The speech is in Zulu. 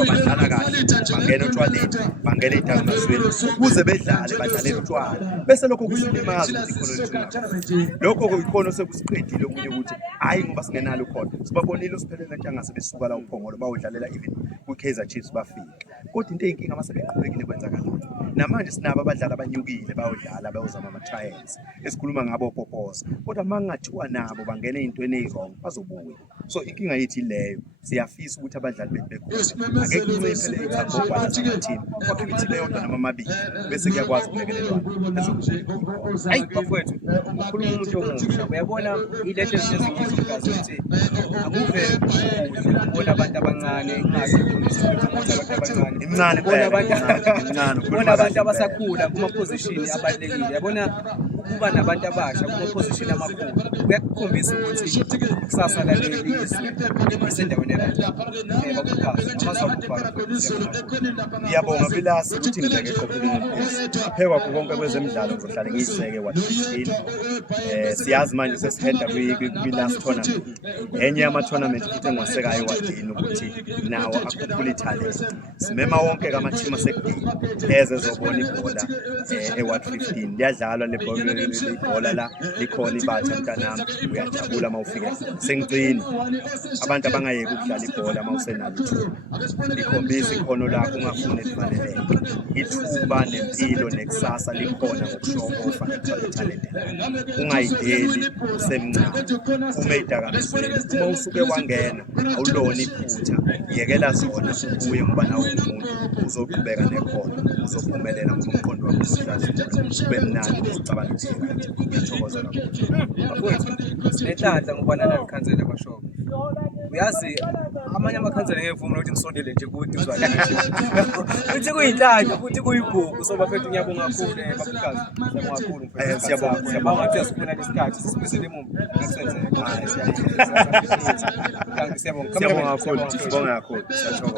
ngoba badlala kahle bangena utshwaleni bangena ey'dakamizweni ukuze badlalele utshwala bese lokho kusilimaza ukuthi ikhono lethu lokho ikhono sekusiqedile okunye ukuthi hhayi ngoba singenalo khona sibabonile osiphelele ntanga sebesuka la uphongolo bawudlalela even kwi-Kaizer Chiefs bafika kodwa into eyinkinga masebeqhubekile kwenzakalapho namanje sinabo abadlali abanyukile bayodlala bayozama ama-trials esikhuluma ngabo opopoza kodwa uma kungathiwa nabo bangena ey'ntweni ey'wrong bazobuya so inkinga yethu ileyo siyafisa ukuthi abadlali bethu bekhona akekho unciphele ithangokwanazamathini kwakhiwe ithile yodwa noma amabili bese kuyakwazi ukulekelelwana hayi bafowethu ukhuluma umuntu omusha uyabona ilento ezisezingizigazi ukuthi akuve ubona abantu abancane ubona abantu abasakhula kuma-position abalulekile yabona ukuba nabantu abasha kuma-position amakhulu kuyakukhombisa ukuthi kusasa laleli isendaweni ngiyabonga Vilasi ukuthi ngibeke eqophelweni aphekwa konke kwezemidlalo ngizohlale ngiyiseke wa-15 siyazi manje sesiheda kwi-last tournament enye yama-tournament futhi engiwasekayo ewadini ukuthi nawo akhuphula ithalente simema wonke kamathimu asekudini eze ezobona ibhola eward 15 liyadlalwa lebhola la likhona ibatha mntanami uyajabula uma ufike sengigcina abantu abangayeki ukudlala ibhola uma usenalo ithuba likhombisa ikhono lakho ungafuni elifaneleke ithuba nempilo nekusasa likhona ngokushokofa ngithola ithalente lakho ungayideli usemncane uma ey'dakamizweni uma usuke wangena awulona iphutha yekela zona ubuye ngoba nawe umuntu uzoqhubeka nekhono uzophumelela ngoba umqondo wakho uzohlazula ube mnandi uzicabanga ukuthi ngiyathokoza bafowethu sinenhlanhla ngokubana nalikhansela kwashoba uyazi amanye amakhansela ngevumi ukuthi ngisondele nje kude uzwane futhi kuyinhlanhla futhi kuyigugu so bafethu ngiyabonga kakhulu babukazi ngiyabonga kakhulu siyabonga ukuthi uyasifuna lesikhathi sisibuyisele emuva nakusenzeka siyabonga kakhulu siyathokoza